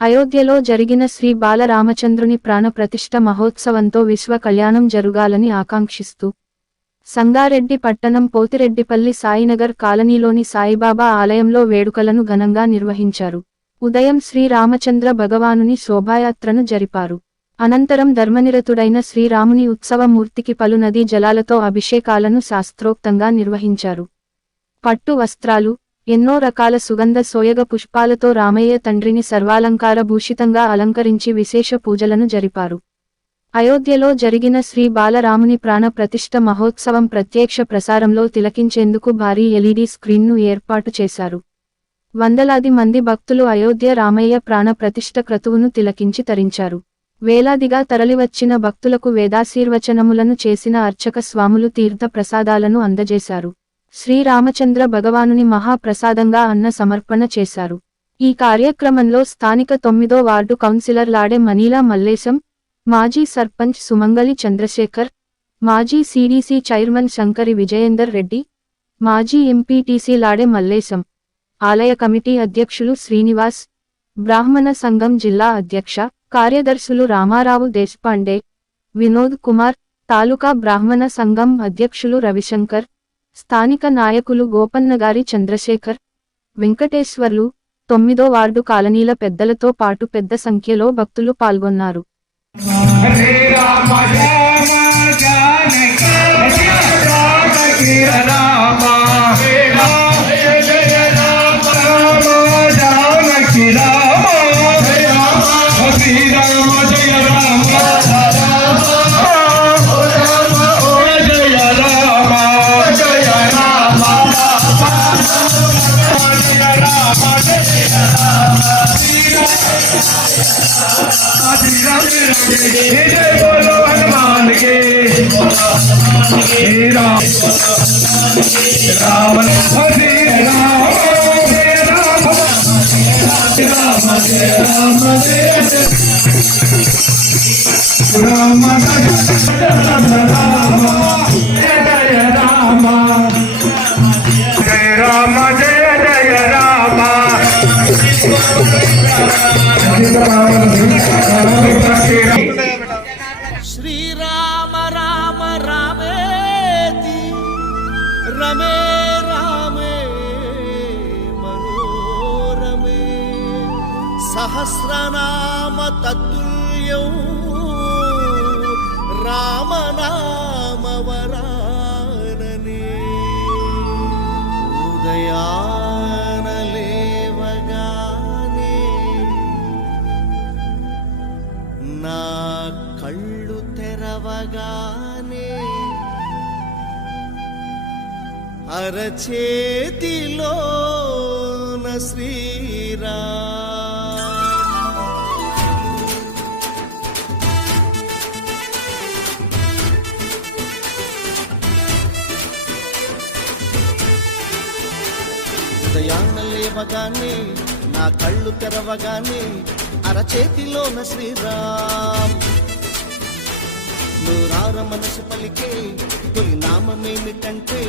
అయోధ్యలో జరిగిన శ్రీ బాలరామచంద్రుని ప్రాణ ప్రతిష్ఠ మహోత్సవంతో విశ్వ కళ్యాణం జరుగాలని ఆకాంక్షిస్తూ సంగారెడ్డి పట్టణం పోతిరెడ్డిపల్లి సాయినగర్ కాలనీలోని సాయిబాబా ఆలయంలో వేడుకలను ఘనంగా నిర్వహించారు. ఉదయం శ్రీరామచంద్ర భగవానుని శోభాయాత్రను జరిపారు. అనంతరం ధర్మనిరతుడైన శ్రీరాముని ఉత్సవమూర్తికి పలు నదీ జలాలతో అభిషేకాలను శాస్త్రోక్తంగా నిర్వహించారు. పట్టు వస్త్రాలు, ఎన్నో రకాల సుగంధ సోయగ పుష్పాలతో రామయ్య తండ్రిని సర్వాలంకార భూషితంగా అలంకరించి విశేష పూజలను జరిపారు. అయోధ్యలో జరిగిన శ్రీ బాలరాముని ప్రాణ ప్రతిష్ఠ మహోత్సవం ప్రత్యక్ష ప్రసారంలో తిలకించేందుకు భారీ ఎల్ఈడీ స్క్రీన్ను ఏర్పాటు చేశారు. వందలాది మంది భక్తులు అయోధ్య రామయ్య ప్రాణ ప్రతిష్ఠ క్రతువును తిలకించి తరించారు. వేలాదిగా తరలివచ్చిన భక్తులకు వేదాశీర్వచనములను చేసిన అర్చక స్వాములు తీర్థ ప్రసాదాలను అందజేశారు. శ్రీరామచంద్ర భగవానుని మహాప్రసాదంగా అన్న సమర్పణ చేశారు. ఈ కార్యక్రమంలో స్థానిక 9వ వార్డు కౌన్సిలర్ లాడే మనీలా మల్లేశం, మాజీ సర్పంచ్ సుమంగలి చంద్రశేఖర్, మాజీ సిడిసి చైర్మన్ శంకరి విజయేందర్ రెడ్డి, మాజీ ఎంపీటీసీ లాడే మల్లేశం, ఆలయ కమిటీ అధ్యక్షులు శ్రీనివాస్, బ్రాహ్మణ సంఘం జిల్లా అధ్యక్ష, కార్యదర్శులు రామారావు దేశపాండే, వినోద్ కుమార్, తాలూకా బ్రాహ్మణ సంఘం అధ్యక్షులు రవిశంకర్, స్థానిక నాయకులు గోపన్నగారి చంద్రశేఖర్, వెంకటేశ్వర్లు, 9వ వార్డు కాలనీల పెద్దలతో పాటు పెద్ద సంఖ్యలో భక్తులు పాల్గొన్నారు. శ్రీరామ రామ రామేతి రమే రామే మనోరమే సహస్రనామ తత్తుల్యం రామనామ వరాననే ఉదయాన లేవగానే నా కళ్ళు తెరవగానే అరచేతిలోన శ్రీరామ్ ఉదయాన లేవగానే నా కళ్ళు తెరవగానే అరచేతిలోన శ్రీరామ్ నూరార మనసు పలికే తొలి నామమేమిటంటే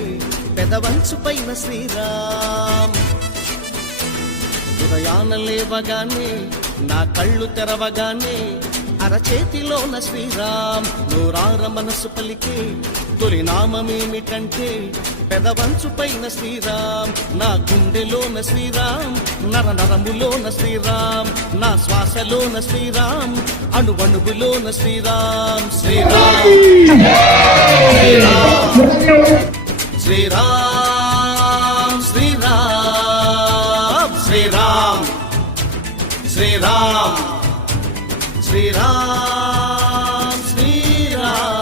పెదవంచు పైన శ్రీరామ్ ఉదయాన లేవగానే నా కళ్ళు తెరవగానే అరచేతిలోన శ్రీరామ్ నూరార మనసు పలికే తొలి నామమేమిటంటే పెదవంచు పైన శ్రీరామ్ నా గుండెలోన శ్రీరామ్ నర నరములోన శ్రీరామ్ నా శ్వాసలోన శ్రీరామ్ అణువణువులోన శ్రీరామ్ శ్రీరామ్ శ్రీరామ్ శ్రీరామ్ శ్రీరామ్ శ్రీరామ్ శ్రీరామ్ శ్రీరామ్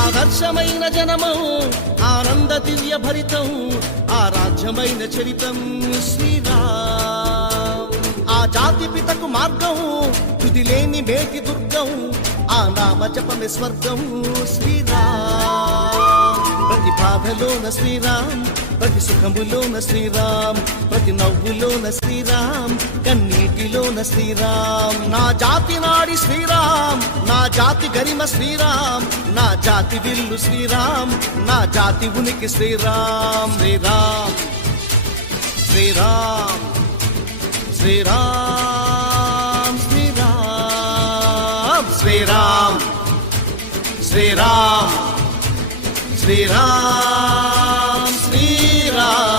ఆదర్శమైన జనమం ఆనంద దివ్య భరితం ఆరాధ్యమైన చరితం శ్రీరామ్ ఆ జాతి పితకు మార్గం తుదిలేని మేటి దుర్గం ఆ నామ జపమే స్వర్గం శ్రీరామ్. ప్రతి బాధలోన శ్రీరామ్, ప్రతి సుఖములోన శ్రీరామ్, ప్రతి నవ్వులోన శ్రీరామ్, కన్నీటిలోన శ్రీరామ్. నా జాతి నాడి శ్రీరామ్, నా జాతి గరిమ శ్రీరామ్, నా జాతి విల్లు శ్రీరామ్, నా జాతి ఉనికి శ్రీరామ్. శ్రీరామ్ శ్రీరామ్ శ్రీరామ్ శ్రీరామ్ శ్రీరామ్ శ్రీరామ్ శ్రీరామ్ శ్రీరామ్.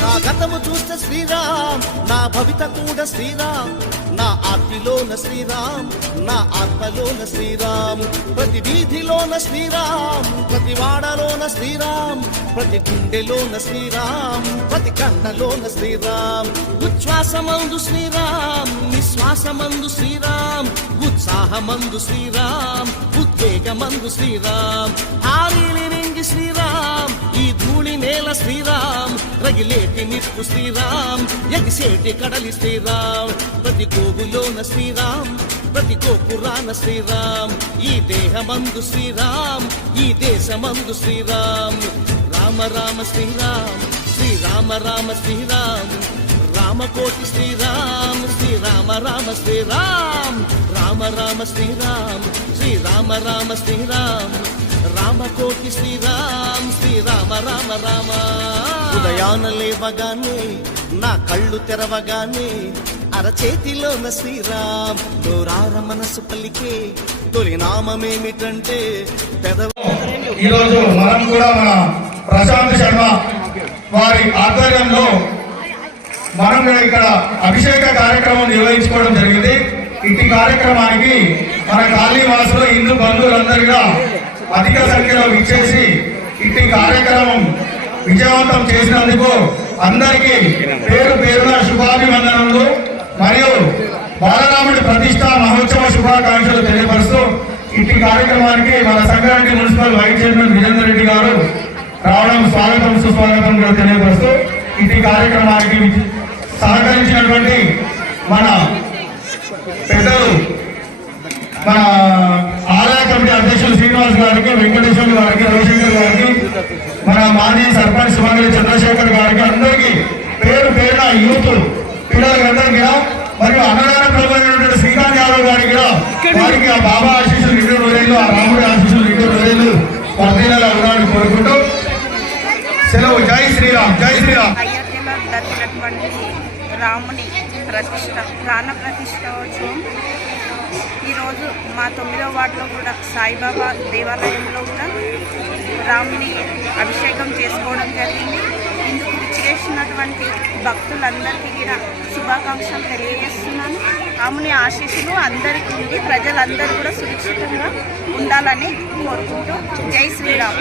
నా గతము చూస్తే శ్రీరామ్, నా భవిత కూడా శ్రీరామ్, నా ఆర్తిలోన శ్రీరామ్, నా ఆత్మలోన శ్రీరామ్. ప్రతి వీధిలోన శ్రీరామ్, ప్రతి వాడలోన శ్రీరామ్, ప్రతి గుండెలోన శ్రీరామ్, ప్రతి కన్నలోన శ్రీరామ్. ఉచ్ఛ్వాసమందు శ్రీరామ్, నిశ్వాసమందు శ్రీరామ్, ఉత్సాహమందు శ్రీరామ్, ఉద్వేగమందు శ్రీరామ్. హారీని నింగి శ్రీరామ్, ఈ ధూళి నేల శ్రీరామ్, రగిలేటి నిప్పు శ్రీరామ్, ఎగిసేటి కడలి శ్రీరామ్. ప్రతి గోగులోన శ్రీరామ్, ప్రతి గోపురాన శ్రీరామ్, ఈ దేహమందు శ్రీరామ్, ఈ దేశమందు శ్రీరామ్. రామ రామ శ్రీరామ్, శ్రీరామ రామ శ్రీరామ్, రామకోటి శ్రీరామ్, శ్రీరామ రామ శ్రీరామ్. రామ రామ శ్రీరామ్, శ్రీరామ రామ శ్రీరామ్, రామకోటి శ్రీరామ్, శ్రీరామ రామ రామ. ఉదయాన లేవగానే, నా కళ్ళు తెరవగానే, అరచేతిలోన శ్రీరామ్, దూరార మనసు పలికే తొలి నామమేమిటంటే పెదవ. ఈరోజు మనం కూడా మన ప్రశాంత్ శర్మ వారి ఆధ్వర్యంలో మనం ఇక్కడ అభిషేక కార్యక్రమం నిర్వహించుకోవడం జరిగింది. ఇట్టి కార్యక్రమానికి మన కాలనీ వాసులు హిందూ బంధువులందరిగా అధిక సంఖ్యలో విచ్చేసి ఇట్టి కార్యక్రమం విజయవంతం చేసినందుకు అందరికీ పేరు పేరున శుభాభివందనలు మరియు బాలరాముడి ప్రతిష్టా మహోత్సవ శుభాకాంక్షలు తెలియపరుస్తూ ఇట్టి కార్యక్రమానికి మన Sangareddy municipal vice chairman Virender Reddy garu రావడం స్వాగతం సుస్వాగతం కూడా తెలియపరుస్తూ ఇట్టి కార్యక్రమానికి సహకరించినటువంటి మన పెద్దలు, మన ఆలయ కమిటీ అధ్యక్షులు శ్రీనివాస్ గారికి, వెంకటేశ్వర గారికి, రవిశంకర్ గారికి, మన మాజీ సర్పంచ్ సుమంగళి చంద్రశేఖర్ గారికి, అందరికీ పేరు పేరున యూత్ పిల్లలందరికీ మరియు అన్నదాన ప్రభుత్వ శ్రీకాంత్ యాదవ్ గారికి వారికి ఆ బాబా ఆశీస్సులు 2 రోజులు, ఆ రాముడి ఆశీస్సులు 2 రోజులు వర్ధిల్లాలని ఉండాలని కోరుకుంటూ సెలవు. జై శ్రీరామ్, జై శ్రీరామ్. అయోధ్యలో దక్కినటువంటి రాముని ప్రతిష్ట, ప్రాణ ప్రతిష్టోత్సవం ఈరోజు మా 9వ వార్డులో కూడా సాయిబాబా దేవాలయంలో కూడా రాముని అభిషేకం చేసుకోవడం జరిగింది. ఇందుకు విచ్చేసినటువంటి భక్తులందరికీ కూడా శుభాకాంక్షలు తెలియజేస్తున్నాను. రాముని ఆశీస్సులు అందరికీ ఉండి ప్రజలందరూ కూడా సురక్షితంగా ఉండాలని కోరుకుంటూ జై శ్రీరామ్.